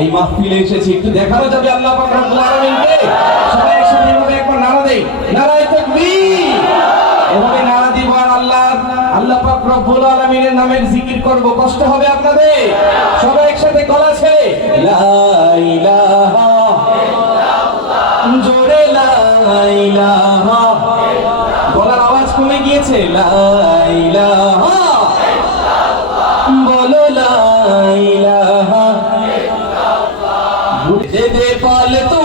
এই মাহফিলে এসেছি একটু দেখানো যাবে আল্লাহ পাক করব, কষ্ট হবে আপনাদের। সবাই একসাথে গলা ছেড়ে জোরে গলার আওয়াজ কমে গিয়েছে। বলো লা ইলাহা। দে দে পাল তুলে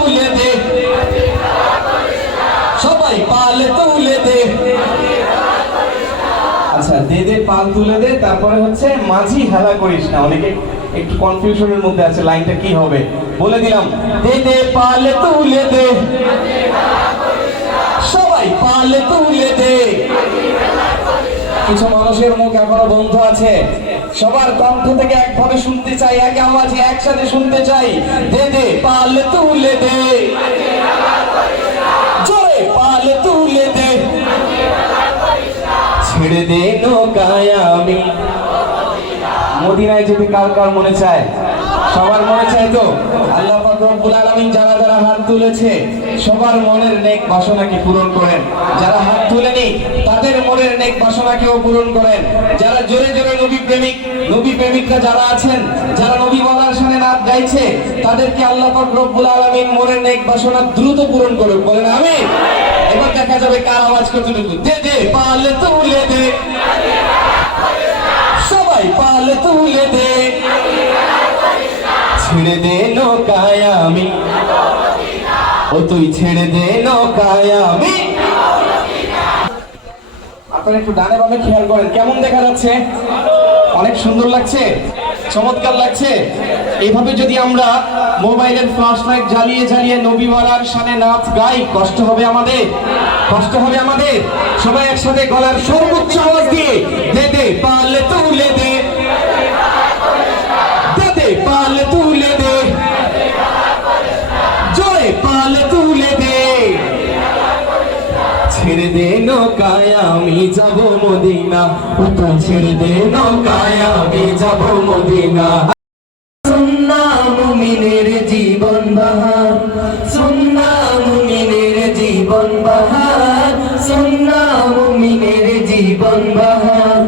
দে দে পাল তুলে দে, তারপরে হচ্ছে মাঝি হেলা করিস না। অনেকে একটু কনফিউশনের মধ্যে আছে, লাইনটা কি হবে? বলে দিলাম, দে দে, পাল তুলে দে। সবাই পাল তুলে দে। কিছু মানুষের মুখ এখনও বন্ধ আছে। সবার কণ্ঠ থেকে একভাবে শুনতে চাই এক আওয়াজে একসাথে শুনতে চাই। দে দে, পাল তুলে দে। জোরে পাল ছেড়ে দে আমি। মদিনায় যেতে কার কার মনে চায়, সবার মনে চায় তো? আল্লাহ রব্বুল আলামিন যারা যারা হাত তুলেছে, সবার মনের নেক বাসনাকে পূরণ করেন? যারা হাত তুলেনি, তাদের মনের নেক বাসনাকেও পূরণ করেন? যারা জোরে জোরে নবী প্রেমিক, নবী প্রেমিকরা যারা আছেন, যারা নবী বলার সামনে নাচ গাইছে, তাদেরকে আল্লাহ রব্বুল আলামিন মনের নেক বাসনা দ্রুত পূরণ করুন বলেন, আমিন। এবার দেখা যাবে কার আওয়াজ কতটুকু দে দে, পাল তুলে দে। সবাই পাল তুলে দে। ছেড়ে দে নৌকায় আমি। ও তুই ছেড়ে দে নৌকায় আমি। আপনারা একটু ডানে বামে খেয়াল করেন। কেমন দেখা যাচ্ছে? অনেক সুন্দর লাগছে? চমৎকার লাগছে? এইভাবে যদি আমরা মোবাইলের ফ্ল্যাশ লাইট জ্বালিয়ে জ্বালিয়ে নবীওয়ালার সামনে নাচ গাই, কষ্ট হবে আমাদের? কষ্ট হবে আমাদের? সবাই একসাথে গলার সর্বোচ্চ আওয়াজ দিয়ে, দে দে, পালে, তুলে দে। দে দে, পালে, তুলে দে। জোরে পালে, তুলে দে। ছেড়ে দে নৌকায়, আমি যাব মদিনা। ছেড়ে দে নৌকায়, আমি যাব মদিনা। মুমিনের জীবন বাহার, সুন্না মুমিনের জীবন বাহার, সুন্না মুমিনের জীবন বাহার,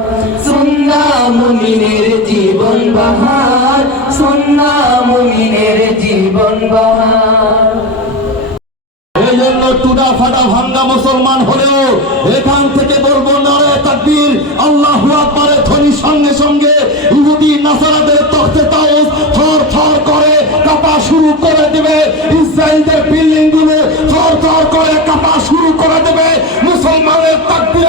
সুন্না মুমিনের জীবন বাহার, সুন্না মুমিনের জীবন বাহার। এই জন্য টুডা ফাটা ভাঙ্গা মুসলমান হলেও এখান ইসরায়েলদের বিল্ডিংগুলো জোর জোর করে কাটা শুরু করে দেবে। মুসলমানের তাকবীর